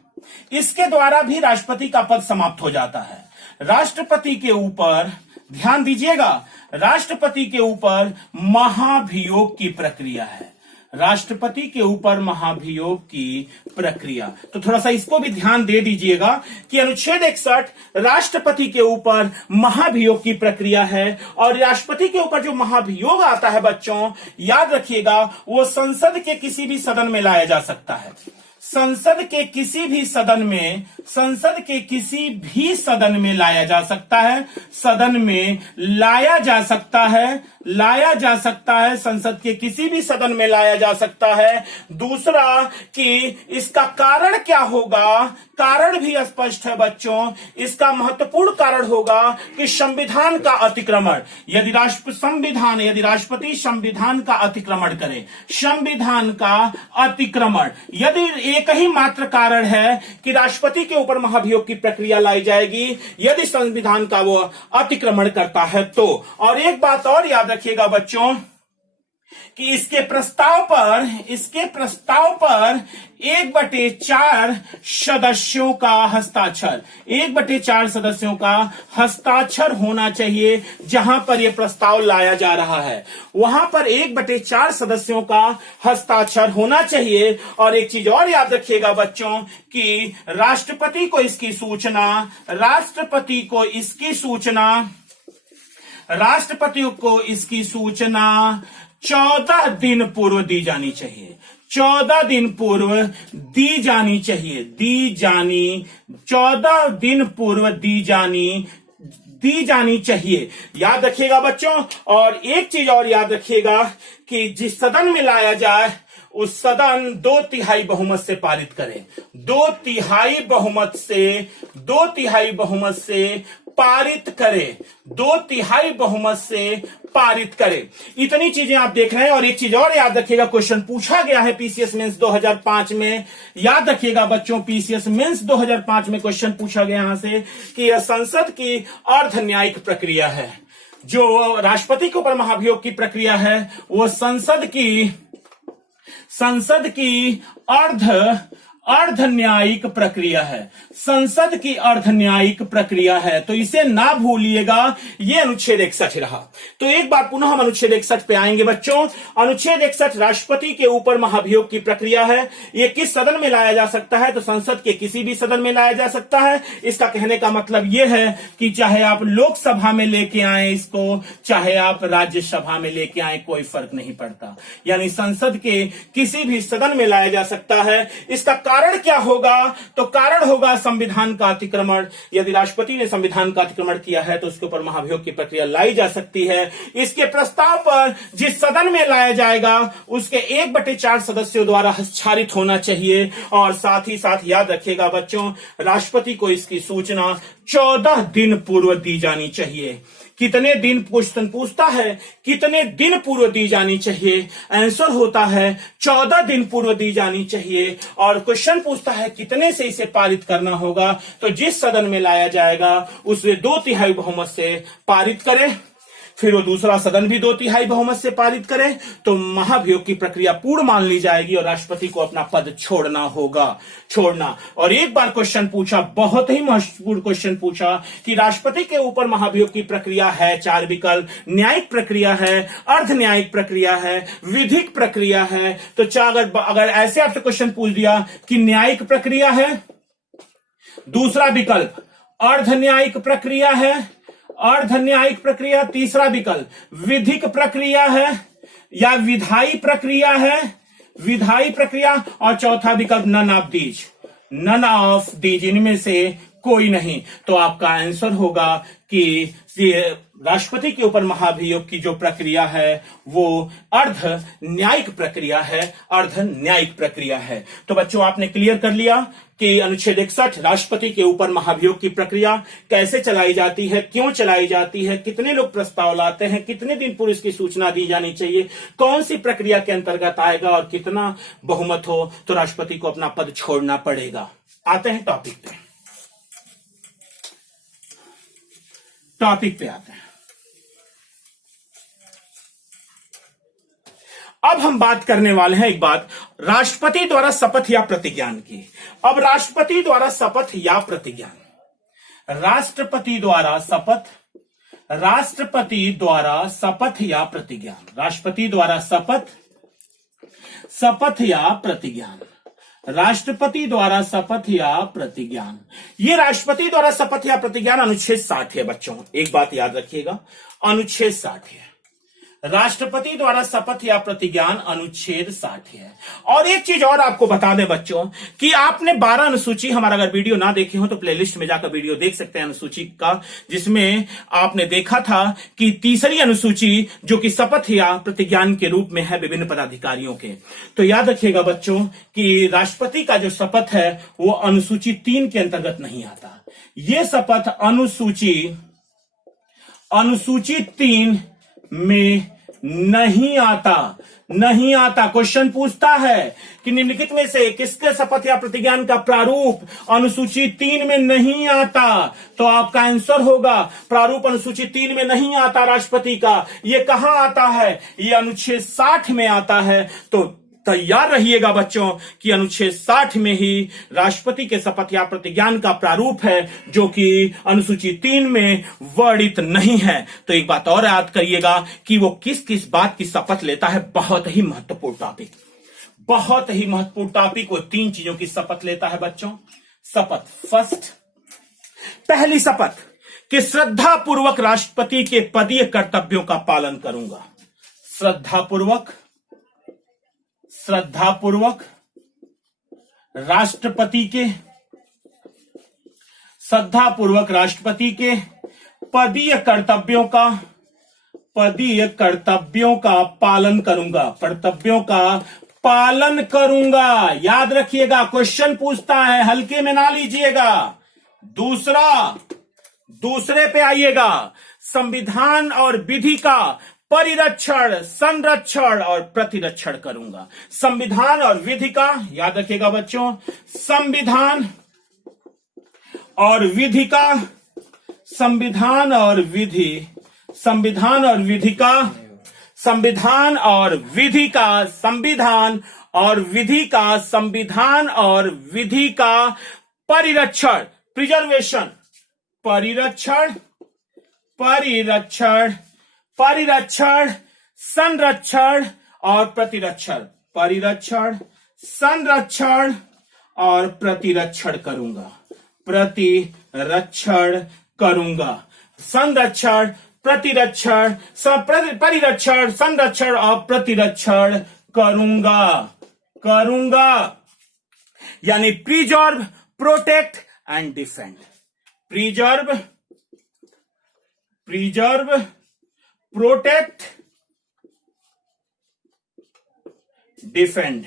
इसके द्वारा भी राष्ट्रपति का पद समाप्त हो जाता है। राष्ट्रपति के ऊपर, ध्यान दीजिएगा, राष्ट्रपति के ऊपर महाभियोग की प्रक्रिया है, राष्ट्रपति के ऊपर महाभियोग की प्रक्रिया। तो थोड़ा सा इसको भी ध्यान दे दीजिएगा कि अनुच्छेद 61 राष्ट्रपति के ऊपर महाभियोग की प्रक्रिया है। और राष्ट्रपति के ऊपर जो महाभियोग आता है बच्चों, याद रखिएगा, वो संसद के किसी भी सदन में लाया जा सकता है, संसद के किसी भी सदन में, संसद के किसी भी सदन में लाया जा सकता है, सदन में लाया जा सकता है, लाया जा सकता है, संसद के किसी भी सदन में लाया जा सकता है। दूसरा कि इसका कारण क्या होगा, कारण भी स्पष्ट है बच्चों। इसका महत्वपूर्ण कारण होगा कि संविधान का अतिक्रमण, यदि राष्ट्रपति संविधान का अतिक्रमण करे, संविधान का अतिक्रमण, यदि एक ही मात्र कारण है कि राष्ट्रपति के ऊपर महाभियोग की प्रक्रिया लाई जाएगी यदि संविधान का वो अतिक्रमण करता है तो। और एक बात और याद रखिएगा बच्चों कि इसके प्रस्ताव पर 1/4 सदस्यों का हस्ताक्षर, 1/4 सदस्यों का हस्ताक्षर होना चाहिए। जहां पर यह प्रस्ताव लाया जा रहा है वहां पर 1/4 सदस्यों का हस्ताक्षर होना चाहिए। और एक चीज और याद रखिएगा बच्चों कि राष्ट्रपति को इसकी सूचना 14 दिन पूर्व दी जानी चाहिए, 14 दिन पूर्व दी जानी चाहिए, 14 दिन पूर्व दी जानी चाहिए। याद रखिएगा बच्चों। और एक चीज और याद रखिएगा कि जिस सदन में लाया जाए उस सदन 2/3 बहुमत से पारित करे, 2/3 बहुमत से पारित करे, 2/3 बहुमत से पारित करे। इतनी चीजें आप देख रहे हैं। और एक चीज और याद रखिएगा, क्वेश्चन पूछा गया है पीसीएस मेंस 2005 में, याद रखिएगा बच्चों, पीसीएस मेंस 2005 में क्वेश्चन पूछा गया यहां से कि यह संसद की अर्ध न्यायिक प्रक्रिया है। जो राष्ट्रपति के ऊपर महाभियोग की प्रक्रिया है वो संसद की संसद की अर्ध न्यायिक प्रक्रिया है, संसद की अर्ध न्यायिक प्रक्रिया है, तो इसे ना भूलिएगा। ये अनुच्छेद 61 रहा। तो एक बार पुनः हम अनुच्छेद 61 पे आएंगे बच्चों। अनुच्छेद 61 राष्ट्रपति के ऊपर महाभियोग की प्रक्रिया है। ये किस सदन में लाया जा सकता है? तो संसद के किसी भी सदन में लाया जा सकता है। इसका कहने का मतलब यह है कि चाहे आप लोकसभा में लेके आए इसको, चाहे आप राज्यसभा में लेके आए, कोई फर्क नहीं पड़ता। यानी संसद के किसी भी सदन में लाया जा सकता है। इसका कारण क्या होगा? तो कारण होगा संविधान का अतिक्रमण। यदि राष्ट्रपति ने संविधान का अतिक्रमण किया है तो उसके ऊपर महाभियोग की प्रक्रिया लाई जा सकती है। इसके प्रस्ताव पर जिस सदन में लाया जाएगा उसके 1/4 सदस्यों द्वारा हस्ताक्षरित होना चाहिए। और साथ ही साथ याद रखिएगा बच्चों, राष्ट्रपति को इसकी सूचना 14 दिन पूर्व दी जानी चाहिए। कितने दिन? क्वेश्चन पूछता है कितने दिन पूर्व दी जानी चाहिए? आंसर होता है 14 दिन पूर्व दी जानी चाहिए। और क्वेश्चन पूछता है कितने से इसे पारित करना होगा? तो जिस सदन में लाया जाएगा उसे 2/3 बहुमत से पारित करें, फिर वो दूसरा सदन भी 2/3 बहुमत से पारित करे, तो महाभियोग की प्रक्रिया पूर्ण मान ली जाएगी और राष्ट्रपति को अपना पद छोड़ना होगा। और एक बार क्वेश्चन पूछा, बहुत ही महत्वपूर्ण क्वेश्चन पूछा कि राष्ट्रपति के ऊपर महाभियोग की प्रक्रिया है 4 विकल्प, न्यायिक प्रक्रिया है, अर्ध न्यायिक प्रक्रिया है, विधिक प्रक्रिया है। तो अगर ऐसे आपसे क्वेश्चन पूछ दिया कि न्यायिक प्रक्रिया है, दूसरा विकल्प अर्ध न्यायिक प्रक्रिया है, अर्ध न्यायिक प्रक्रिया, तीसरा विकल्प विधिक प्रक्रिया है या विधायी प्रक्रिया है, विधायी प्रक्रिया, और चौथा विकल्प नन ऑफ दीज, इनमें से कोई नहीं। तो आपका आंसर होगा कि राष्ट्रपति के ऊपर महाभियोग की जो प्रक्रिया है वो अर्ध न्यायिक प्रक्रिया है, अर्ध न्यायिक प्रक्रिया है। तो बच्चों आपने क्लियर कर लिया कि अनुच्छेद 61 राष्ट्रपति के ऊपर महाभियोग की प्रक्रिया कैसे चलाई जाती है, क्यों चलाई जाती है, कितने लोग प्रस्ताव लाते हैं, कितने दिन पूर्व इसकी सूचना दी जानी चाहिए, कौन सी प्रक्रिया के अंतर्गत आएगा और कितना बहुमत हो तो राष्ट्रपति को अपना पद छोड़ना पड़ेगा। आते हैं टॉपिक पे आते हैं। अब हम बात करने वाले हैं एक बात, राष्ट्रपति द्वारा शपथ या प्रतिज्ञान की। अब राष्ट्रपति द्वारा शपथ या प्रतिज्ञान, राष्ट्रपति द्वारा शपथ, राष्ट्रपति द्वारा शपथ या प्रतिज्ञान, राष्ट्रपति द्वारा शपथ, शपथ या प्रतिज्ञान, राष्ट्रपति द्वारा शपथ या प्रतिज्ञान। ये राष्ट्रपति द्वारा शपथ या प्रतिज्ञान अनुच्छेद 60 है बच्चों। एक बात याद रखिएगा, अनुच्छेद 60 है, राष्ट्रपति द्वारा शपथ या प्रतिज्ञान अनुच्छेद 60 है। और एक चीज और आपको बता दें बच्चों कि आपने 12 अनुसूची, हमारा अगर वीडियो ना देखे हो तो प्लेलिस्ट में जाकर वीडियो देख सकते हैं अनुसूची का, जिसमें आपने देखा था कि तीसरी अनुसूची जो कि शपथ या प्रतिज्ञान के रूप में है विभिन्न पदाधिकारियों के। तो याद रखिएगा बच्चों कि राष्ट्रपति का जो शपथ है वो अनुसूची 3 के अंतर्गत नहीं आता। ये शपथ अनुसूची 3 में नहीं आता। क्वेश्चन पूछता है कि निम्नलिखित में से किसके शपथ या प्रतिज्ञान का प्रारूप अनुसूची 3 में नहीं आता? तो आपका आंसर होगा प्रारूप अनुसूची 3 में नहीं आता राष्ट्रपति का। ये कहां आता है? ये अनुच्छेद 60 में आता है। तो तैयार रहिएगा बच्चों कि अनुच्छेद 60 में ही राष्ट्रपति के शपथ या प्रतिज्ञान का प्रारूप है जो कि अनुसूची 3 में वर्णित नहीं है। तो एक बात और याद करिएगा कि वो किस किस बात की शपथ लेता है। बहुत ही महत्वपूर्ण टॉपिक, बहुत ही महत्वपूर्ण टॉपिक। वो 3 चीजों की शपथ लेता है बच्चों। शपथ, फर्स्ट, पहली शपथ कि श्रद्धा पूर्वक राष्ट्रपति के पदीय कर्तव्यों का पालन करूंगा। श्रद्धापूर्वक राष्ट्रपति के पदीय कर्तव्यों का पालन करूंगा। याद रखिएगा, क्वेश्चन पूछता है, हल्के में ना लीजिएगा। दूसरे पे आइएगा, संविधान और विधि का परिरक्षण, संरक्षण और प्रतिरक्षण करूंगा। संविधान और विधि का, याद रखिएगा बच्चों, संविधान और विधि का, संविधान और विधि का, संविधान और विधि का परिरक्षण, प्रिजर्वेशन, परिरक्षण, परिरक्षण, परिरक्षण, संरक्षण और प्रतिरक्षण, परिरक्षण, संरक्षण और प्रतिरक्षण करूंगा, प्रतिरक्षण करूंगा, संरक्षण, प्रतिरक्षण, परिरक्षण, संरक्षण और प्रतिरक्षण करूंगा, करूंगा। यानी preserve, protect and defend, preserve, preserve, protect, defend.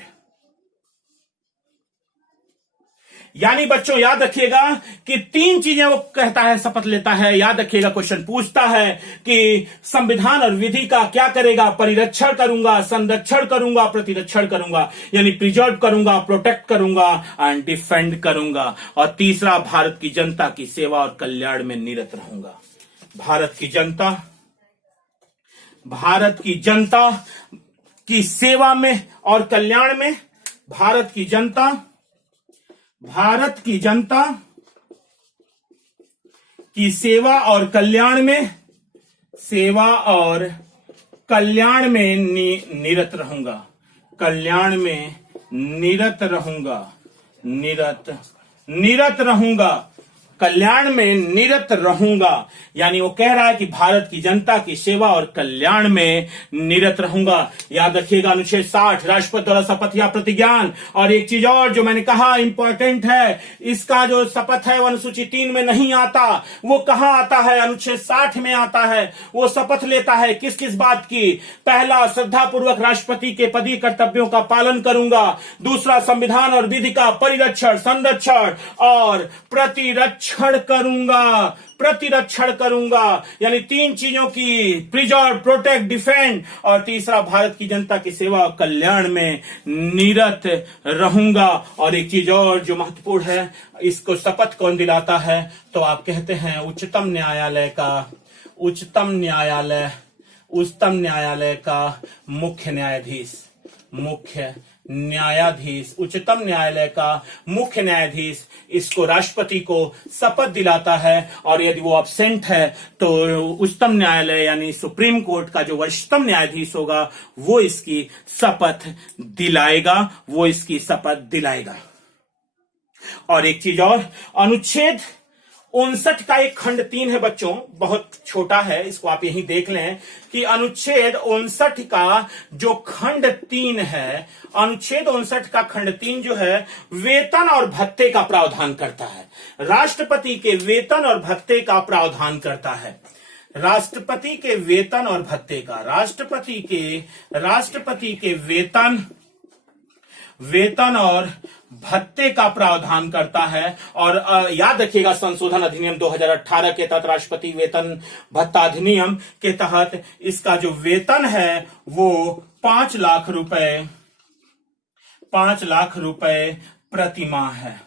यानी बच्चों याद रखिएगा कि तीन चीजें वो कहता है, शपथ लेता है। याद रखिएगा, क्वेश्चन पूछता है कि संविधान और विधि का क्या करेगा, परिरक्षण करूंगा, संरक्षण करूंगा, प्रतिरक्षण करूंगा। यानी प्रिजर्व करूंगा, प्रोटेक्ट करूंगा एंड डिफेंड करूंगा। और तीसरा, भारत की जनता की सेवा और कल्याण में निरत रहूंगा। भारत की जनता, भारत की जनता की सेवा में और कल्याण में, भारत की जनता, भारत की जनता की सेवा और कल्याण में, सेवा और कल्याण में निरत रहूंगा, कल्याण में निरत रहूंगा, निरत रहूंगा, कल्याण में निरत रहूंगा। यानी वो कह रहा है कि भारत की जनता की सेवा और कल्याण में निरत रहूंगा। याद रखिएगा, अनुच्छेद 60, राष्ट्रपति द्वारा शपथ या प्रतिज्ञान। और एक चीज और जो मैंने कहा इंपॉर्टेंट है, इसका जो शपथ है वो अनुसूची 3 में नहीं आता। वो कहां आता है? अनुच्छेद 60 में आता है। वो शपथ लेता है किस किस बात की? पहला, श्रद्धा पूर्वक राष्ट्रपति के पदीय कर्तव्यों का पालन करूंगा। दूसरा, संविधान और विधि का परिरक्षण, संरक्षण और प्रतिरक्षण करूंगा, प्रतिरक्षण करूंगा। यानी तीन चीजों की, प्रिजर्व, प्रोटेक्ट, डिफेंड। और तीसरा, भारत की जनता की सेवा और कल्याण में निरत रहूंगा। और एक चीज और जो महत्वपूर्ण है, इसको शपथ कौन दिलाता है? तो आप कहते हैं उच्चतम न्यायालय का, उच्चतम न्यायालय, उच्चतम न्यायालय का मुख्य न्यायाधीश, मुख्य न्यायाधीश, उच्चतम न्यायालय का मुख्य न्यायाधीश इसको राष्ट्रपति को शपथ दिलाता है। और यदि वो अब्सेंट है तो उच्चतम न्यायालय यानी सुप्रीम कोर्ट का जो वरिष्ठतम न्यायाधीश होगा वो इसकी शपथ दिलाएगा, वो इसकी शपथ दिलाएगा। और एक चीज और, अनुच्छेद 59 का एक खंड 3 है बच्चों, बहुत छोटा है, इसको आप यहीं देख लें कि अनुच्छेद 59 का जो खंड 3 है, अनुच्छेद 59 का खंड 3 जो है वेतन और भत्ते का प्रावधान करता है। राष्ट्रपति के वेतन और भत्ते का प्रावधान करता है। राष्ट्रपति के वेतन और भत्ते का, राष्ट्रपति के वेतन और भत्ते का प्रावधान करता है। और याद रखिएगा, संशोधन अधिनियम 2018 के तहत, राष्ट्रपति वेतन भत्ता अधिनियम के तहत इसका जो वेतन है वो 5 लाख रुपए, 5 लाख रुपए प्रतिमाह है,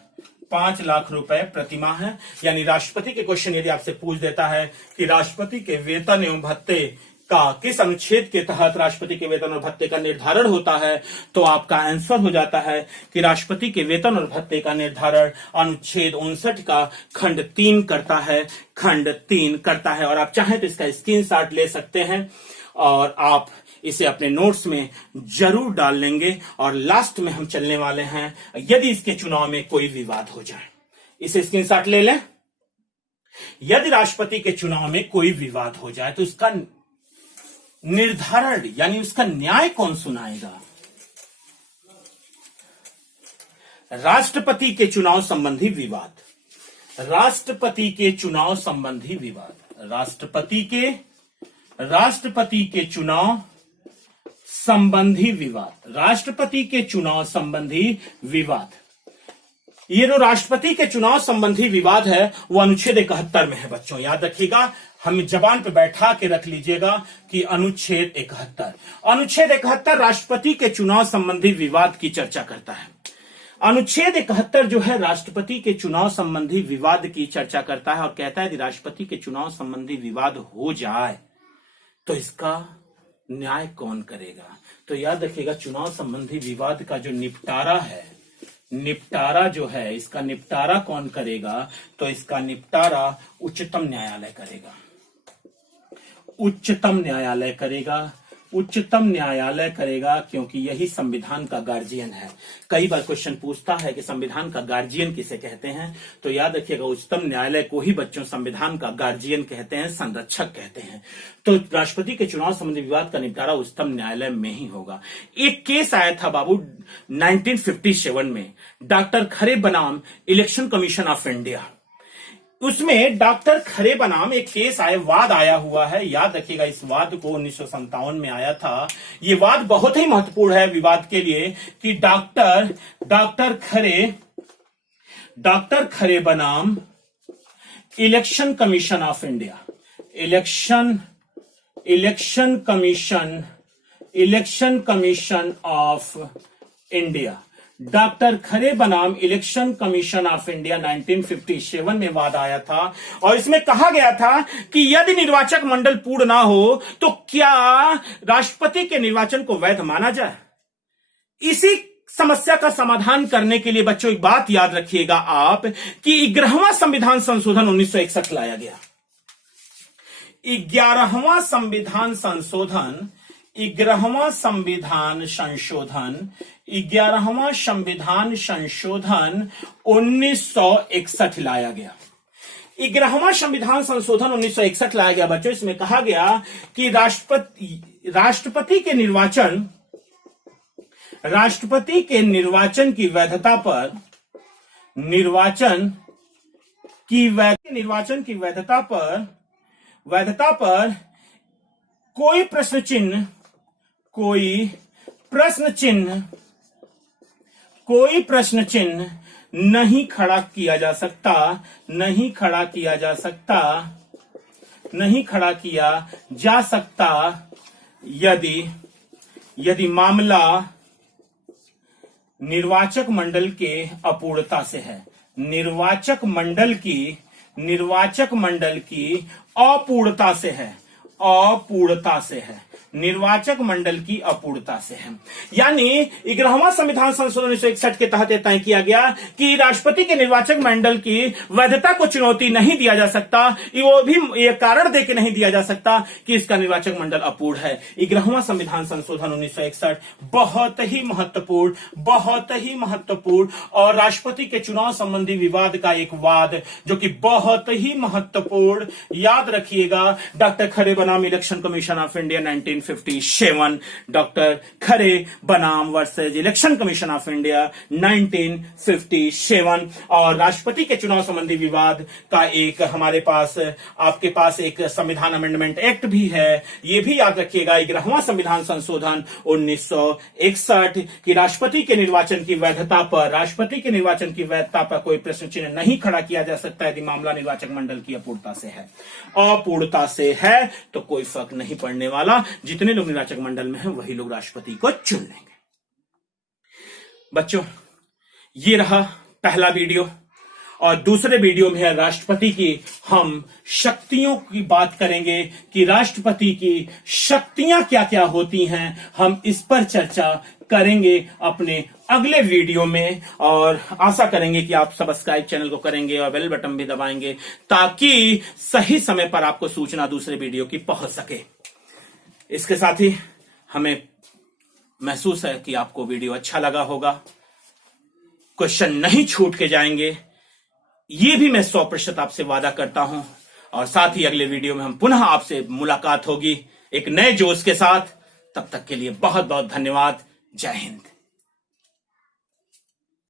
5 लाख रुपए प्रतिमाह है। यानी राष्ट्रपति के क्वेश्चन यदि आपसे पूछ देता है कि राष्ट्रपति के वेतन एवं भत्ते का किस अनुच्छेद के तहत राष्ट्रपति के वेतन और भत्ते का निर्धारण होता है, तो आपका आंसर हो जाता है कि राष्ट्रपति के वेतन और भत्ते का निर्धारण अनुच्छेद 59 का खंड 3 करता है, खंड 3 करता है। और आप चाहें तो इसका स्क्रीनशॉट ले सकते हैं और आप इसे अपने नोट्स में जरूर डाल लेंगे। और लास्ट में हम चलने वाले हैं, यदि इसके चुनाव में कोई विवाद हो जाए, इसे स्क्रीनशॉट ले लें। यदि राष्ट्रपति के चुनाव में कोई विवाद हो जाए तो इसका निर्धारण यानी उसका न्याय कौन सुनाएगा? राष्ट्रपति के चुनाव संबंधी विवाद, राष्ट्रपति के चुनाव संबंधी विवाद, राष्ट्रपति के चुनाव संबंधी विवाद, राष्ट्रपति के चुनाव संबंधी विवाद। ये जो राष्ट्रपति के चुनाव संबंधी विवाद है वो अनुच्छेद 71 में है बच्चों, याद रखिएगा, हम जबान पे बैठा के रख लीजिएगा कि अनुच्छेद 71, अनुच्छेद 71 राष्ट्रपति के चुनाव संबंधी विवाद की चर्चा करता है। अनुच्छेद 71 जो है राष्ट्रपति के चुनाव संबंधी विवाद की चर्चा करता है और कहता है कि राष्ट्रपति के चुनाव संबंधी विवाद हो जाए तो इसका न्याय कौन करेगा? तो याद रखिएगा, चुनाव संबंधी विवाद का जो निपटारा है, निपटारा जो है, इसका निपटारा कौन करेगा? तो इसका निपटारा उच्चतम न्यायालय करेगा। उच्चतम न्यायालय करेगा। उच्चतम न्यायालय करेगा, क्योंकि यही संविधान का गार्जियन है। कई बार क्वेश्चन पूछता है कि संविधान का गार्जियन किसे कहते हैं, तो याद रखिएगा उच्चतम न्यायालय को ही बच्चों संविधान का गार्जियन कहते हैं, संरक्षक कहते हैं। तो राष्ट्रपति के चुनाव संबंधी विवाद का निपटारा उच्चतम न्यायालय में ही होगा। एक केस आया था बाबू 1957 में, डॉक्टर खरे बनाम इलेक्शन कमीशन ऑफ इंडिया। उसमें डॉक्टर खरे बनाम एक केस वाद आया हुआ है। याद रखिएगा, इस वाद को 1957 में आया था। ये वाद बहुत ही महत्वपूर्ण है विवाद के लिए कि डॉक्टर खरे बनाम election commission of India, election commission of India, doctor Khare बनाम इलेक्शन कमीशन ऑफ इंडिया 1957 में वाद आया था। और इसमें कहा गया था कि यदि निर्वाचक मंडल पूर्ण ना हो तो क्या राष्ट्रपति के निर्वाचन को वैध माना जाए? इसी समस्या का समाधान करने के लिए बच्चों एक बात याद रखिएगा आप कि 11वां संविधान संशोधन 1961 लाया गया। 11वां संविधान संशोधन 1961 लाया गया। 11वां संविधान संशोधन 1961 लाया गया बच्चों। इसमें कहा गया कि राष्ट्रपति के निर्वाचन की वैधता पर कोई प्रश्न चिन्ह नहीं खड़ा किया जा सकता यदि मामला निर्वाचक मंडल के अपूर्णता से है। निर्वाचक मंडल की अपूर्णता से है। निर्वाचक मंडल की अपूर्णता से है। यानी 11वां संविधान संशोधन 1961 के तहत तय किया गया कि राष्ट्रपति के निर्वाचक मंडल की वैधता को चुनौती नहीं दिया जा सकता, वो भी ये कारण देके नहीं दिया जा सकता कि इसका निर्वाचक मंडल अपूर्ण है। 11वां संविधान संशोधन 1961 बहुत ही महत्वपूर्ण और राष्ट्रपति के चुनाव संबंधी विवाद का एक वाद जो कि बहुत ही महत्वपूर्ण। याद रखिएगा, डॉक्टर खरे बनाम election commission of India 1957, doctor Khare बनाम versus election commission of India 1957। और राष्ट्रपति के चुनाव संबंधी विवाद का एक हमारे पास आपके पास एक संविधान अमेंडमेंट एक्ट भी है। यह भी याद रखिएगा, 11वां संविधान संशोधन 1961 की राष्ट्रपति के निर्वाचन की वैधता पर कोई प्रश्न चिन्ह नहीं खड़ा किया जा सकता यदि मामला निर्वाचक मंडल की अपूर्णता से है तो कोई फर्क नहीं पड़ने वाला। जितने लोग निर्वाचक मंडल में हैं वही लोग राष्ट्रपति को चुन लेंगे। बच्चों, ये रहा पहला वीडियो और दूसरे वीडियो में है राष्ट्रपति की हम शक्तियों की बात करेंगे कि राष्ट्रपति की शक्तियां क्या क्या होती हैं। हम इस पर चर्चा करेंगे अपने अगले वीडियो में और आशा करेंगे कि आप सब्सक्राइब चैनल को करेंगे और बेल बटन भी दबाएंगे ताकि सही समय पर आपको सूचना दूसरे वीडियो की पहुंच सके। इसके साथ ही हमें महसूस है कि आपको वीडियो अच्छा लगा होगा, क्वेश्चन नहीं छूट के जाएंगे, ये भी मैं 100% आपसे वादा करता हूं। और साथ ही अगले वीडियो में हम पुनः आपसे मुलाकात होगी एक नए जोश के साथ। तब तक के लिए बहुत बहुत धन्यवाद। जय हिंद।